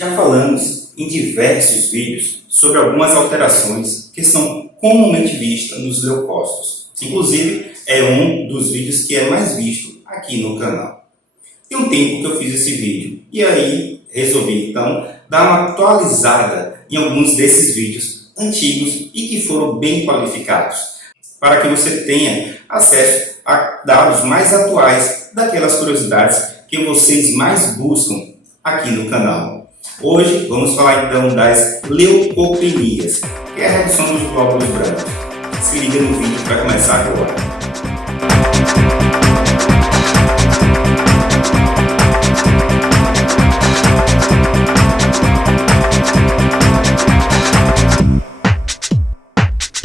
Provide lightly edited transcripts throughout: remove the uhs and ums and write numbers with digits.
Já falamos em diversos vídeos sobre algumas alterações que são comumente vistas nos leucócitos. Inclusive, é um dos vídeos que é mais visto aqui no canal. Tem um tempo que eu fiz esse vídeo e aí resolvi então dar uma atualizada em alguns desses vídeos antigos e que foram bem qualificados, para que você tenha acesso a dados mais atuais daquelas curiosidades que vocês mais buscam aqui no canal. Hoje vamos falar então das leucopenias, que é a redução dos glóbulos brancos. Se liga no vídeo que vai começar agora.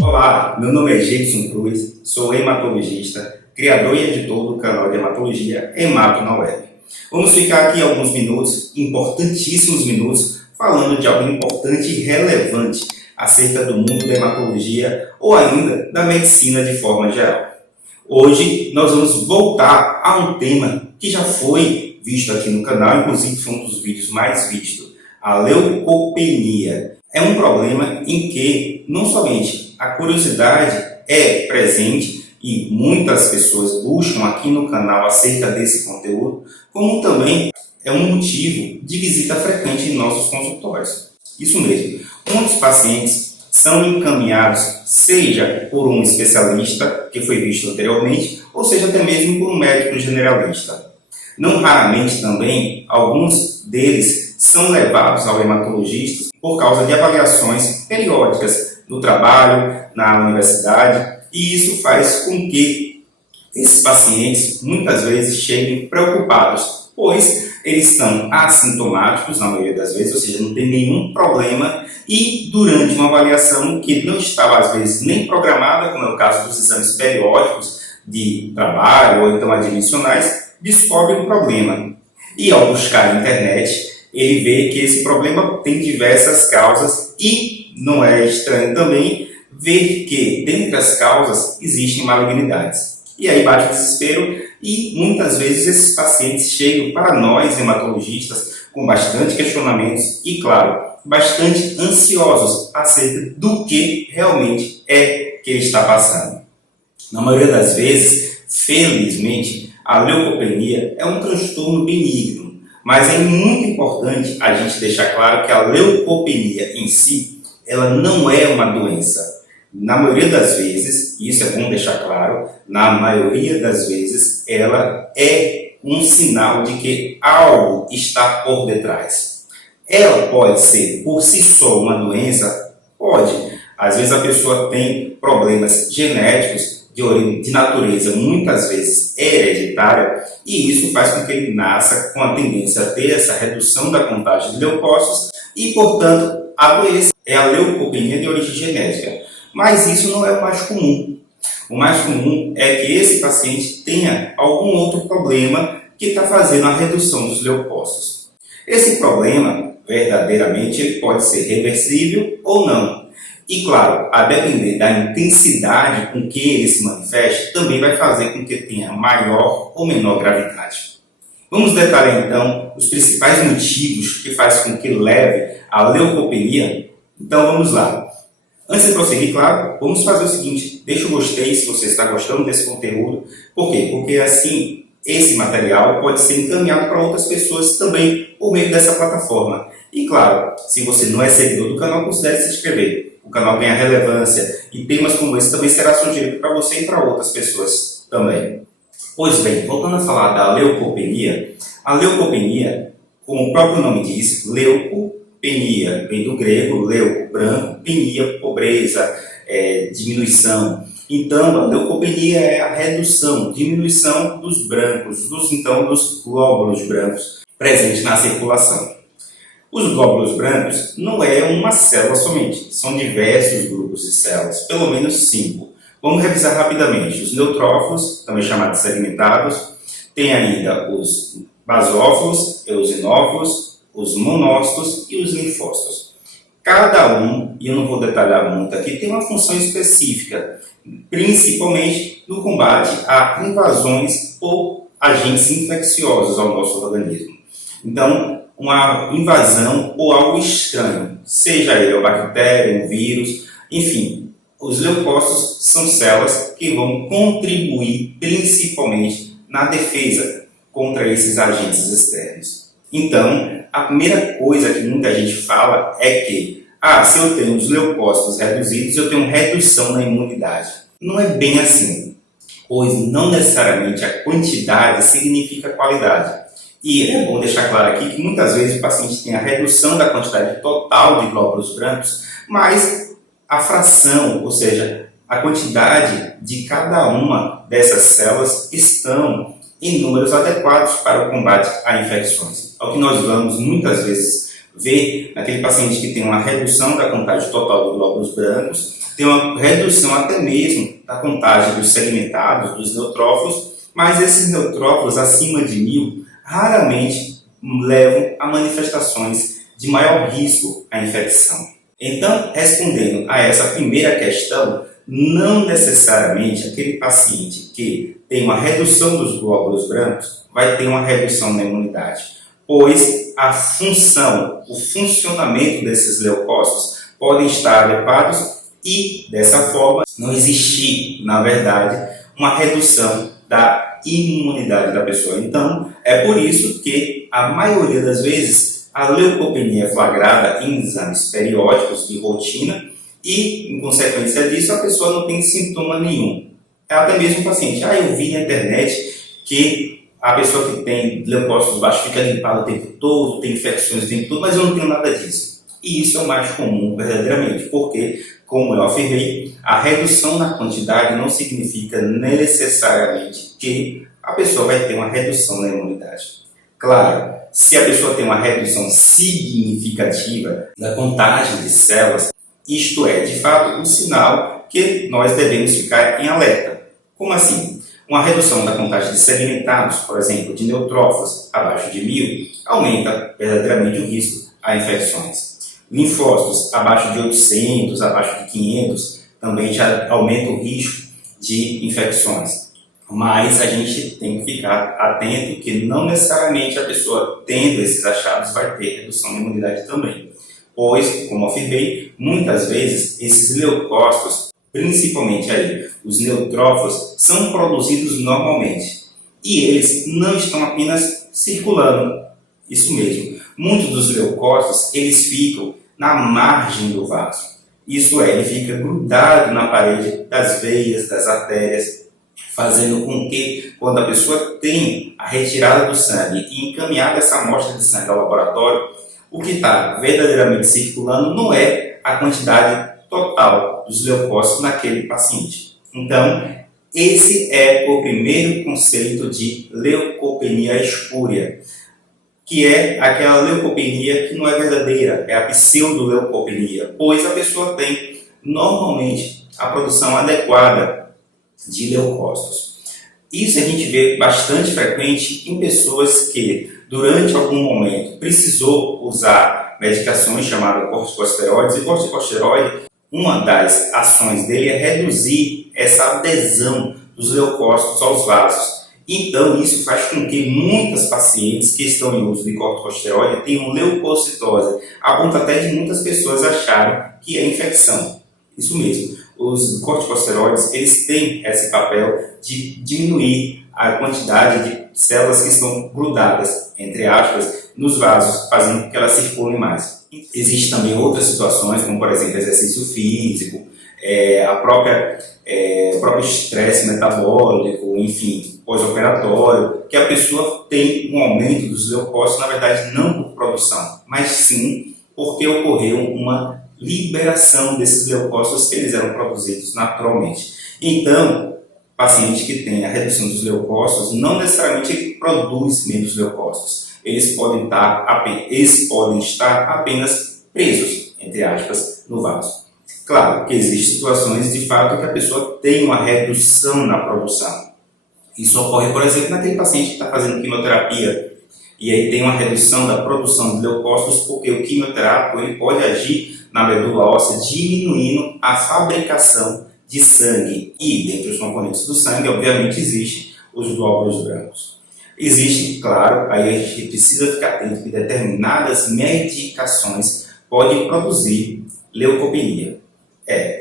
Olá, meu nome é Gleison Cruz, sou hematologista, criador e editor do canal de hematologia Hemato na Web. Vamos ficar aqui alguns minutos, importantíssimos minutos, falando de algo importante e relevante acerca do mundo da hematologia ou ainda da medicina de forma geral. Hoje nós vamos voltar a um tema que já foi visto aqui no canal, inclusive foi um dos vídeos mais vistos, a leucopenia. É um problema em que não somente a curiosidade é presente e muitas pessoas buscam aqui no canal acerca desse conteúdo, como também é um motivo de visita frequente em nossos consultórios. Isso mesmo, muitos pacientes são encaminhados, seja por um especialista, que foi visto anteriormente, ou seja até mesmo por um médico generalista. Não raramente também, alguns deles são levados ao hematologista por causa de avaliações periódicas no trabalho, na universidade, e isso faz com que esses pacientes muitas vezes cheguem preocupados, pois eles estão assintomáticos na maioria das vezes, ou seja, não tem nenhum problema, e durante uma avaliação que não estava às vezes nem programada, como é o caso dos exames periódicos de trabalho ou então admissionais, descobre um problema. E ao buscar na internet, ele vê que esse problema tem diversas causas e não é estranho também ver que, dentre as causas, existem malignidades. E aí bate o desespero e muitas vezes esses pacientes chegam para nós, hematologistas, com bastante questionamentos e, claro, bastante ansiosos acerca do que realmente é que ele está passando. Na maioria das vezes, felizmente, a leucopenia é um transtorno benigno, mas é muito importante a gente deixar claro que a leucopenia em si, ela não é uma doença. Na maioria das vezes, isso é bom deixar claro, na maioria das vezes ela é um sinal de que algo está por detrás. Ela pode ser por si só uma doença? Pode. Às vezes a pessoa tem problemas genéticos de natureza muitas vezes hereditária e isso faz com que ele nasça com a tendência a ter essa redução da contagem de leucócitos e, portanto, a doença é a leucopenia de origem genética. Mas isso não é o mais comum. O mais comum é que esse paciente tenha algum outro problema que está fazendo a redução dos leucócitos. Esse problema, verdadeiramente, ele pode ser reversível ou não. E, claro, a depender da intensidade com que ele se manifeste, também vai fazer com que tenha maior ou menor gravidade. Vamos detalhar, então, os principais motivos que fazem com que leve à leucopenia? Então, vamos lá. Antes de prosseguir, claro, vamos fazer o seguinte, deixa o gostei se você está gostando desse conteúdo. Por quê? Porque assim, esse material pode ser encaminhado para outras pessoas também por meio dessa plataforma. E claro, se você não é seguidor do canal, considere se inscrever. O canal ganha relevância e temas como esse também será sugerido para você e para outras pessoas também. Pois bem, voltando a falar da leucopenia, a leucopenia, como o próprio nome diz, leucopenia, vem do grego, leuco, branco, penia, pobreza, diminuição. Então, a leucopenia é a redução, diminuição dos brancos, dos glóbulos brancos presentes na circulação. Os glóbulos brancos não é uma célula somente, são diversos grupos de células, pelo menos 5. Vamos revisar rapidamente. Os neutrófilos, também chamados segmentados, tem ainda os basófilos, eosinófilos, os monócitos e os linfócitos. Cada um, e eu não vou detalhar muito aqui, tem uma função específica, principalmente no combate a invasões ou agentes infecciosos ao nosso organismo. Então, uma invasão ou algo estranho, seja ele uma bactéria, um vírus, enfim. Os leucócitos são células que vão contribuir principalmente na defesa contra esses agentes externos. Então, a primeira coisa que muita gente fala é que se eu tenho os leucócitos reduzidos, eu tenho redução na imunidade. Não é bem assim, pois não necessariamente a quantidade significa qualidade. E é bom deixar claro aqui que muitas vezes o paciente tem a redução da quantidade total de glóbulos brancos, mas a fração, ou seja, a quantidade de cada uma dessas células estão em números adequados para o combate a infecções. É o que nós vamos muitas vezes ver naquele paciente que tem uma redução da contagem total de glóbulos brancos, tem uma redução até mesmo da contagem dos segmentados, dos neutrófilos, mas esses neutrófilos acima de 1000 raramente levam a manifestações de maior risco à infecção. Então, respondendo a essa primeira questão, não necessariamente aquele paciente que tem uma redução dos glóbulos brancos vai ter uma redução na imunidade, pois a função, o funcionamento desses leucócitos podem estar adequados e, dessa forma, não existir, na verdade, uma redução da imunidade da pessoa. Então, é por isso que, a maioria das vezes, a leucopenia é flagrada em exames periódicos de rotina e, em consequência disso, a pessoa não tem sintoma nenhum. Até mesmo o paciente, eu vi na internet que a pessoa que tem leucócitos baixos fica limpada o tempo todo, tem infecções o tempo todo, mas eu não tenho nada disso. E isso é o mais comum, verdadeiramente, porque, como eu afirmei, a redução na quantidade não significa necessariamente que a pessoa vai ter uma redução na imunidade. Claro, se a pessoa tem uma redução significativa da contagem de células, isto é, de fato, um sinal que nós devemos ficar em alerta. Como assim? Uma redução da contagem de segmentados, por exemplo, de neutrófilos abaixo de 1000, aumenta verdadeiramente o risco a infecções. Linfócitos abaixo de 800, abaixo de 500, também já aumenta o risco de infecções. Mas a gente tem que ficar atento que não necessariamente a pessoa tendo esses achados vai ter redução de imunidade também. Pois, como afirmei, muitas vezes esses leucócitos, principalmente aí, os neutrófilos, são produzidos normalmente. E eles não estão apenas circulando. Isso mesmo. Muitos dos leucócitos, eles ficam na margem do vaso. Isso é, ele fica grudado na parede das veias, das artérias, fazendo com que, quando a pessoa tem a retirada do sangue e encaminhada essa amostra de sangue ao laboratório, o que está verdadeiramente circulando não é a quantidade total dos leucócitos naquele paciente. Então, esse é o primeiro conceito de leucopenia espúria, que é aquela leucopenia que não é verdadeira, é a pseudoleucopenia, pois a pessoa tem normalmente a produção adequada de leucócitos. Isso a gente vê bastante frequente em pessoas que, durante algum momento, precisou usar medicações chamadas corticosteroides, e corticosteroide, uma das ações dele é reduzir essa adesão dos leucócitos aos vasos. Então, isso faz com que muitas pacientes que estão em uso de corticosteroide tenham leucocitose, a ponto até de muitas pessoas acharem que é infecção. Isso mesmo. Os corticosteroides, eles têm esse papel de diminuir a quantidade de células que estão grudadas, entre aspas, nos vasos, fazendo com que elas circulem mais. Existem também outras situações, como por exemplo exercício físico, o próprio estresse metabólico, enfim, pós-operatório, que a pessoa tem um aumento dos leucócitos, na verdade não por produção, mas sim porque ocorreu uma liberação desses leucócitos que eles eram produzidos naturalmente. Então, paciente que tem a redução dos leucócitos, não necessariamente ele produz menos leucócitos. Eles podem estar apenas presos, entre aspas, no vaso. Claro que existem situações de fato que a pessoa tem uma redução na produção. Isso ocorre, por exemplo, naquele paciente que está fazendo quimioterapia e aí tem uma redução da produção de leucócitos porque o quimioterápico ele pode agir na medula óssea, diminuindo a fabricação de sangue. E, dentre os componentes do sangue, obviamente, existem os glóbulos brancos. Existe, claro, aí a gente precisa ficar atento que determinadas medicações podem produzir leucopenia.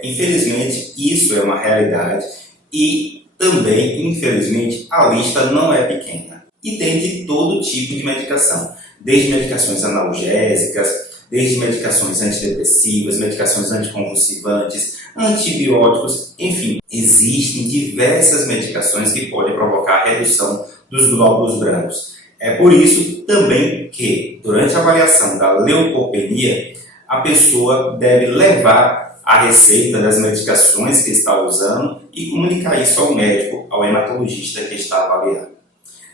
Infelizmente, isso é uma realidade e também, infelizmente, a lista não é pequena. E tem de todo tipo de medicação, desde medicações analgésicas, desde medicações antidepressivas, medicações anticonvulsivantes, antibióticos, enfim, existem diversas medicações que podem provocar redução dos glóbulos brancos. É por isso também que, durante a avaliação da leucopenia, a pessoa deve levar a receita das medicações que está usando e comunicar isso ao médico, ao hematologista que está avaliando.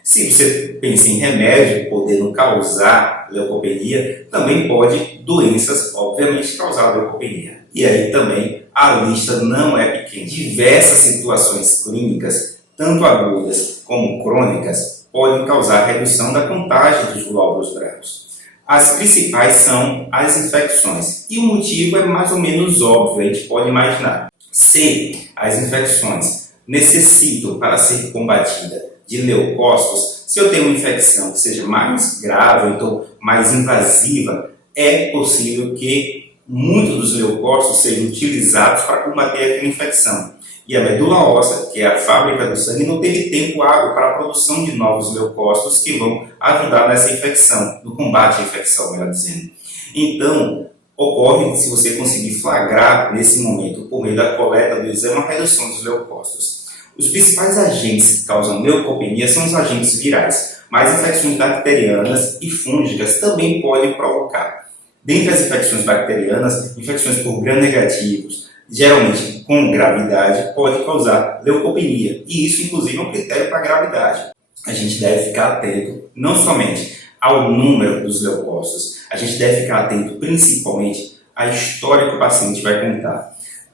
Se você pensa em remédio podendo causar leucopenia, também pode doenças, obviamente, causar leucopenia. E aí também a lista não é pequena. Diversas situações clínicas, tanto agudas como crônicas, podem causar redução da contagem dos glóbulos brancos. As principais são as infecções. E o motivo é mais ou menos óbvio, a gente pode imaginar. Se as infecções necessitam, para ser combatida, de leucócitos, se eu tenho uma infecção que seja mais grave, ou então mais invasiva, é possível que muitos dos leucócitos sejam utilizados para combater aquela infecção. E a medula óssea, que é a fábrica do sangue, não teve tempo hábil para a produção de novos leucócitos que vão ajudar nessa infecção, no combate à infecção, melhor dizendo. Então, ocorre, se você conseguir flagrar nesse momento, por meio da coleta do exame, uma redução dos leucócitos. Os principais agentes que causam leucopenia são os agentes virais, mas infecções bacterianas e fúngicas também podem provocar. Dentre as infecções bacterianas, infecções por gram-negativos, geralmente com gravidade, pode causar leucopenia. E isso, inclusive, é um critério para a gravidade. A gente deve ficar atento não somente ao número dos leucócitos, a gente deve ficar atento principalmente à história que o paciente vai contar.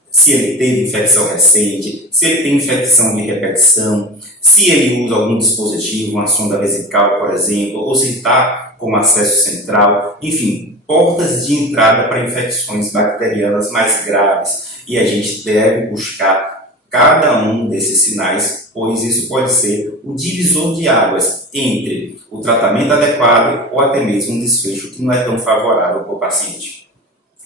Se ele teve infecção recente, se ele tem infecção de repetição, se ele usa algum dispositivo, uma sonda vesical, por exemplo, ou se está com acesso central, enfim, portas de entrada para infecções bacterianas mais graves. E a gente deve buscar cada um desses sinais, pois isso pode ser o divisor de águas entre o tratamento adequado ou até mesmo um desfecho que não é tão favorável para o paciente.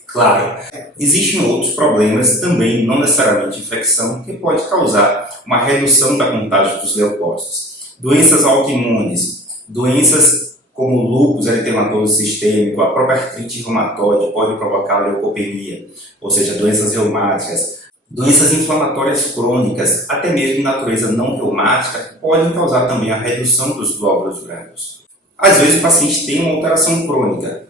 Claro, existem outros problemas também, não necessariamente infecção, que pode causar uma redução da contagem dos leucócitos. Doenças autoimunes, doenças como o lúpus eritematoso sistêmico, a própria artrite reumatoide pode provocar leucopenia, ou seja, doenças reumáticas, doenças inflamatórias crônicas, até mesmo de natureza não reumática, podem causar também a redução dos glóbulos brancos. Às vezes o paciente tem uma alteração crônica,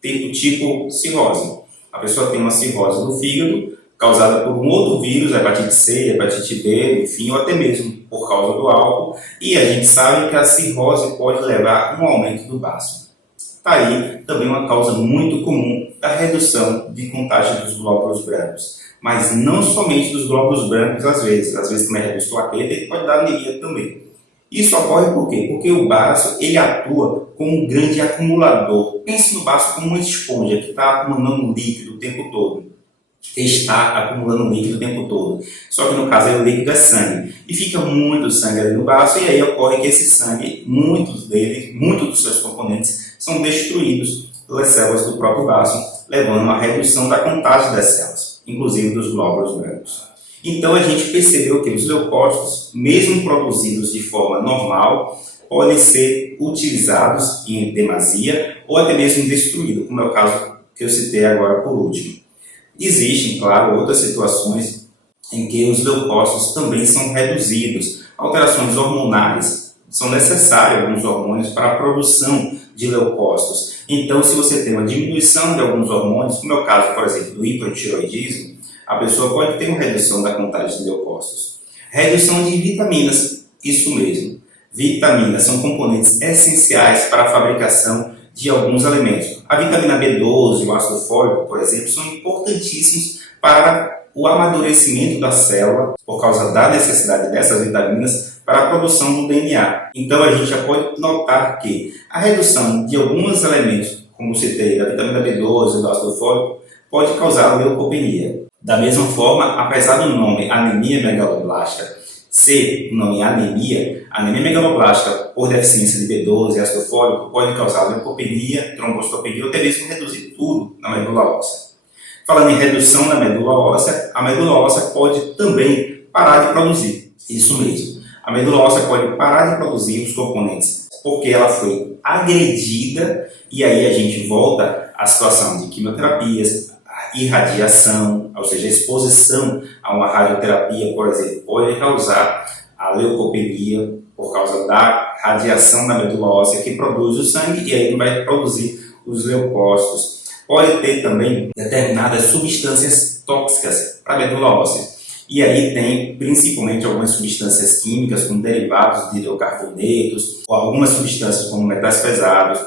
tipo cirrose. A pessoa tem uma cirrose do fígado, causada por um outro vírus, hepatite C, hepatite B, enfim, ou até mesmo por causa do álcool, e a gente sabe que a cirrose pode levar a um aumento do baço. Está aí também uma causa muito comum da redução de contagem dos glóbulos brancos. Mas não somente dos glóbulos brancos, às vezes também reduz plaqueta e pode dar anemia também. Isso ocorre por quê? Porque o baço ele atua como um grande acumulador. Pense no baço como uma esponja que está acumulando líquido o tempo todo. Está acumulando líquido o tempo todo. Só que no caso o líquido é sangue. E fica muito sangue ali no baço e aí ocorre que esse sangue, muitos dos seus componentes, são destruídos pelas células do próprio baço, levando a uma redução da contagem das células, inclusive dos glóbulos brancos. Então a gente percebeu que os leucócitos, mesmo produzidos de forma normal, podem ser utilizados em demasia ou até mesmo destruídos, como é o caso que eu citei agora por último. Existem, claro, outras situações em que os leucócitos também são reduzidos. Alterações hormonais, são necessários alguns hormônios para a produção de leucócitos. Então, se você tem uma diminuição de alguns hormônios, como é o caso, por exemplo, do hipotireoidismo, a pessoa pode ter uma redução da contagem de leucócitos. Redução de vitaminas, isso mesmo. Vitaminas são componentes essenciais para a fabricação de alguns alimentos. A vitamina B12 e o ácido fólico, por exemplo, são importantíssimos para o amadurecimento da célula, por causa da necessidade dessas vitaminas para a produção do DNA. Então a gente já pode notar que a redução de alguns elementos, como citei, da vitamina B12 e do ácido fólico, pode causar leucopenia. Da mesma forma, apesar do nome anemia megaloblástica ser o nome anemia megaloblástica por deficiência de B12 e ácido fólico, pode causar leucopenia, trombocitopenia ou até mesmo reduzir tudo na medula óssea. Falando em redução na medula óssea, a medula óssea pode também parar de produzir. Isso mesmo. A medula óssea pode parar de produzir os componentes porque ela foi agredida, e aí a gente volta à situação de quimioterapias, irradiação, ou seja, a exposição a uma radioterapia, por exemplo, pode causar a leucopenia por causa da radiação da medula óssea que produz o sangue e aí vai produzir os leucócitos. Pode ter também determinadas substâncias tóxicas para a medula óssea. E aí tem principalmente algumas substâncias químicas, como derivados de hidrocarbonetos, ou algumas substâncias como metais pesados,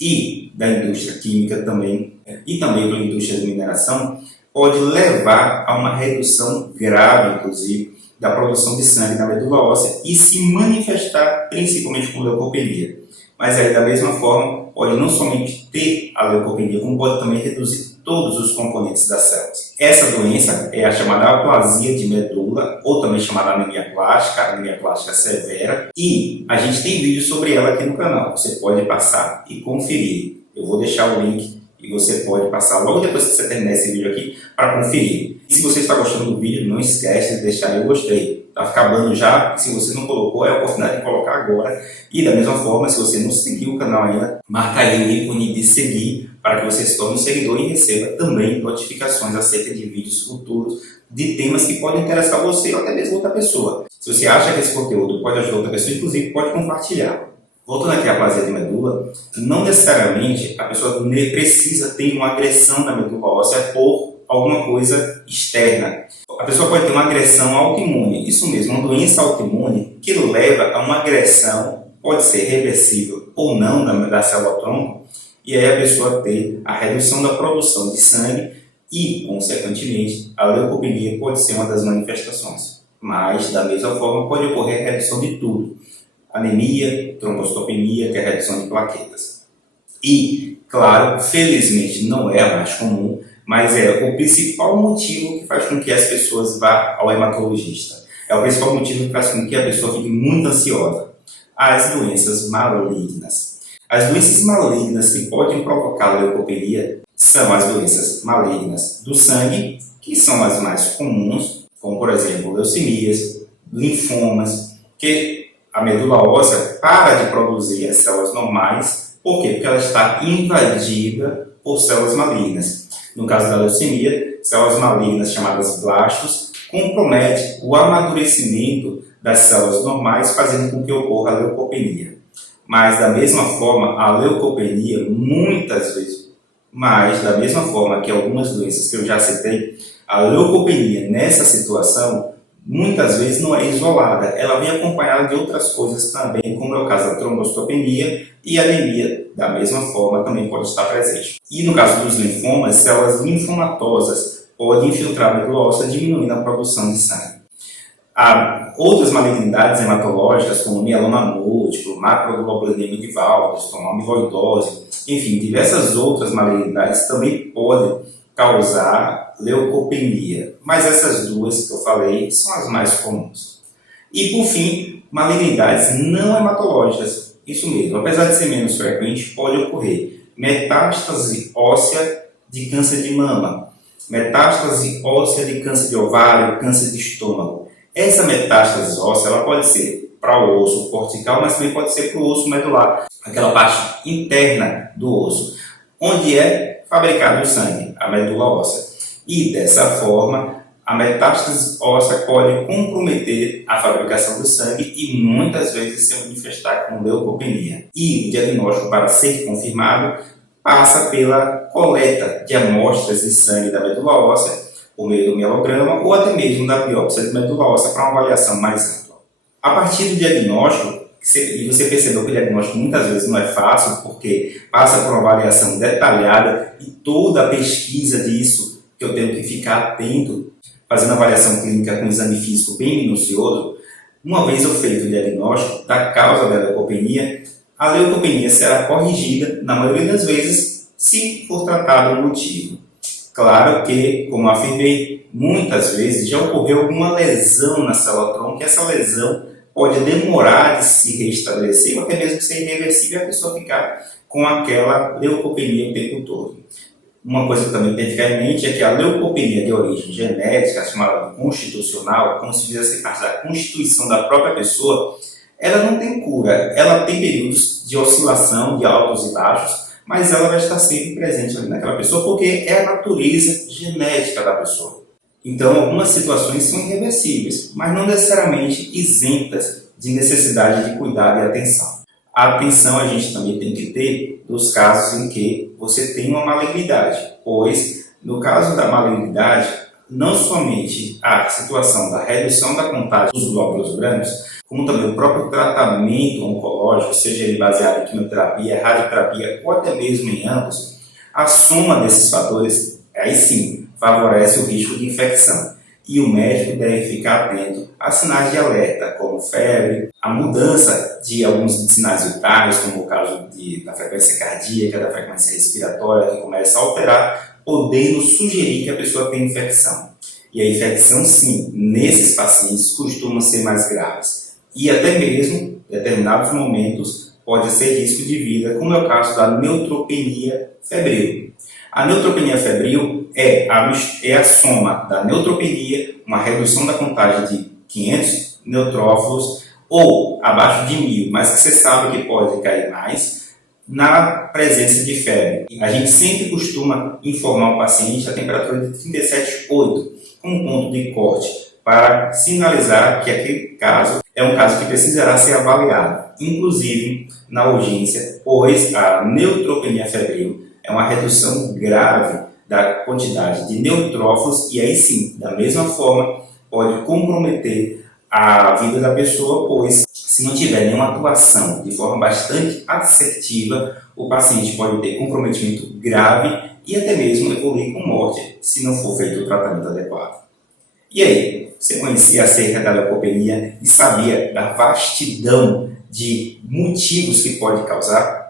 e da indústria química também, e também da indústria de mineração, pode levar a uma redução grave, inclusive, da produção de sangue na medula óssea e se manifestar principalmente com leucopenia. Mas aí, da mesma forma, pode não somente ter a leucopenia, como pode também reduzir todos os componentes das células. Essa doença é a chamada aplasia de medula, ou também chamada anemia plástica severa, e a gente tem vídeo sobre ela aqui no canal. Você pode passar e conferir. Eu vou deixar o link e você pode passar logo depois que você terminar esse vídeo aqui para conferir. E se você está gostando do vídeo, não esquece de deixar eu gostei. Está acabando já, se você não colocou, é a oportunidade de colocar agora. E da mesma forma, se você não seguiu o canal ainda, marca aí o ícone de seguir para que você se torne um seguidor e receba também notificações acerca de vídeos futuros de temas que podem interessar você ou até mesmo outra pessoa. Se você acha que esse conteúdo pode ajudar outra pessoa, inclusive pode compartilhar. Voltando aqui à aplasia de medula, não necessariamente a pessoa precisa ter uma agressão da medula óssea por alguma coisa externa. A pessoa pode ter uma agressão autoimune, isso mesmo, uma doença autoimune que leva a uma agressão, pode ser reversível ou não, da célula-tronco, e aí a pessoa ter a redução da produção de sangue e, consequentemente, a leucopenia pode ser uma das manifestações. Mas, da mesma forma, pode ocorrer a redução de tudo. Anemia, trombocitopenia, que é a redução de plaquetas. E, claro, felizmente não é a mais comum, mas é o principal motivo que faz com que as pessoas vá ao hematologista. É o principal motivo que faz com que a pessoa fique muito ansiosa. As doenças malignas. As doenças malignas que podem provocar leucopenia são as doenças malignas do sangue, que são as mais comuns, como por exemplo leucemias, linfomas, que a medula óssea para de produzir as células normais. Por quê? Porque ela está invadida por células malignas. No caso da leucemia, células malignas chamadas blastos comprometem o amadurecimento das células normais, fazendo com que ocorra a leucopenia. Mas da mesma forma, a leucopenia muitas vezes, mas da mesma forma que algumas doenças que eu já citei, a leucopenia nessa situação muitas vezes não é isolada, ela vem acompanhada de outras coisas também, como é o caso da trombocitopenia e a anemia, da mesma forma, também pode estar presente. E no caso dos linfomas, células linfomatosas podem infiltrar a medula óssea, diminuindo a produção de sangue. Há outras malignidades hematológicas, como mieloma múltiplo, macroglobulinemia de Waldenström, estoma amiloidose, enfim, diversas outras malignidades também podem causar leucopenia. Mas essas duas que eu falei são as mais comuns. E, por fim, malignidades não hematológicas. Isso mesmo, apesar de ser menos frequente, pode ocorrer metástase óssea de câncer de mama, metástase óssea de câncer de ovário, câncer de estômago. Essa metástase óssea ela pode ser para o osso cortical, mas também pode ser para o osso medular, aquela parte interna do osso, onde é fabricado o sangue, a medula óssea. E dessa forma, a metástase óssea pode comprometer a fabricação do sangue e muitas vezes se manifestar com leucopenia. E o diagnóstico, para ser confirmado, passa pela coleta de amostras de sangue da medula óssea, por meio do mielograma ou até mesmo da biópsia de medula óssea para uma avaliação mais ampla. A partir do diagnóstico, e você percebeu que o diagnóstico muitas vezes não é fácil, porque passa por uma avaliação detalhada e toda a pesquisa disso, que eu tenho que ficar atento, fazendo avaliação clínica com um exame físico bem minucioso. Uma vez eu feito o diagnóstico da causa da leucopenia, a leucopenia será corrigida, na maioria das vezes, se for tratado o motivo. Claro que, como afirmei, muitas vezes já ocorreu alguma lesão na célula-tronco e essa lesão pode demorar de se restabelecer ou até mesmo ser irreversível e a pessoa ficar com aquela leucopenia o tempo todo. Uma coisa que também tem que ficar em mente é que a leucopenia de origem genética, chamada de constitucional, como se fizesse parte da constituição da própria pessoa, ela não tem cura. Ela tem períodos de oscilação, de altos e baixos, mas ela vai estar sempre presente ali naquela pessoa porque é a natureza genética da pessoa. Então, algumas situações são irreversíveis, mas não necessariamente isentas de necessidade de cuidado e atenção. A atenção a gente também tem que ter dos casos em que você tem uma malignidade, pois, no caso da malignidade, não somente a situação da redução da contagem dos glóbulos brancos, como também o próprio tratamento oncológico, seja ele baseado em quimioterapia, radioterapia ou até mesmo em ambos, a soma desses fatores, aí sim, favorece o risco de infecção. E o médico deve ficar atento a sinais de alerta, como febre, a mudança de alguns sinais vitais, como o caso da frequência cardíaca, da frequência respiratória, que começa a alterar, podendo sugerir que a pessoa tem infecção. E a infecção, sim, nesses pacientes costuma ser mais graves. E até mesmo, em determinados momentos, pode ser risco de vida, como é o caso da neutropenia febril. A neutropenia febril é a soma da neutropenia, uma redução da contagem de 500 neutrófilos ou abaixo de 1000, mas que você sabe que pode cair mais, na presença de febre. A gente sempre costuma informar o paciente a temperatura de 37,8 como ponto de corte, para sinalizar que aquele caso é um caso que precisará ser avaliado, inclusive na urgência, pois a neutropenia febril é uma redução grave da quantidade de neutrófilos e aí sim, da mesma forma, pode comprometer a vida da pessoa, pois se não tiver nenhuma atuação de forma bastante assertiva, o paciente pode ter comprometimento grave e até mesmo evoluir com morte, se não for feito o tratamento adequado. E aí, você conhecia acerca da leucopenia e sabia da vastidão de motivos que pode causar?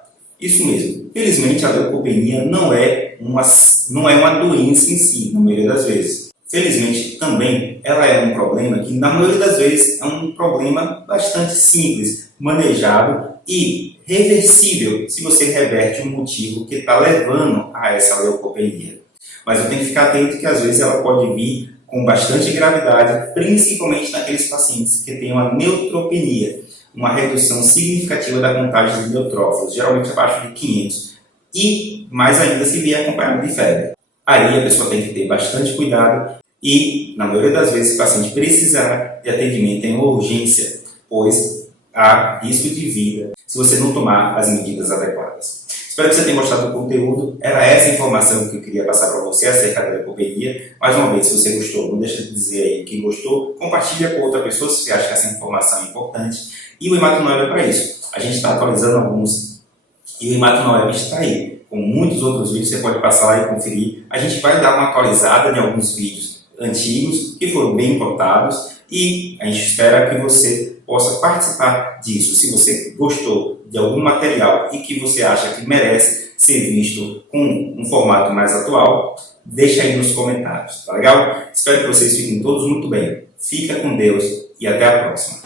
Isso mesmo. Felizmente, a leucopenia não é uma doença em si, na maioria das vezes. Felizmente, também, ela é um problema que, na maioria das vezes, é um problema bastante simples, manejado e reversível, se você reverte um motivo que está levando a essa leucopenia. Mas eu tenho que ficar atento que, às vezes, ela pode vir com bastante gravidade, principalmente naqueles pacientes que têm uma neutropenia, uma redução significativa da contagem de neutrófilos, geralmente abaixo de 500, e mais ainda se vier acompanhado de febre. Aí a pessoa tem que ter bastante cuidado e, na maioria das vezes, o paciente precisará de atendimento em urgência, pois há risco de vida se você não tomar as medidas adequadas. Espero que você tenha gostado do conteúdo. Era essa informação que eu queria passar para você acerca da leucopenia. Mais uma vez, se você gostou, não deixa de dizer aí que gostou. Compartilha com outra pessoa se você acha que essa informação é importante. E o Hemato-Web é para isso. A gente está atualizando alguns. E o Hemato-Web está aí, com muitos outros vídeos. Você pode passar lá e conferir. A gente vai dar uma atualizada em alguns vídeos antigos que foram bem importados. E a gente espera que você possa participar disso. Se você gostou de algum material e que você acha que merece ser visto com um formato mais atual, deixa aí nos comentários, tá legal? Espero que vocês fiquem todos muito bem. Fica com Deus e até a próxima.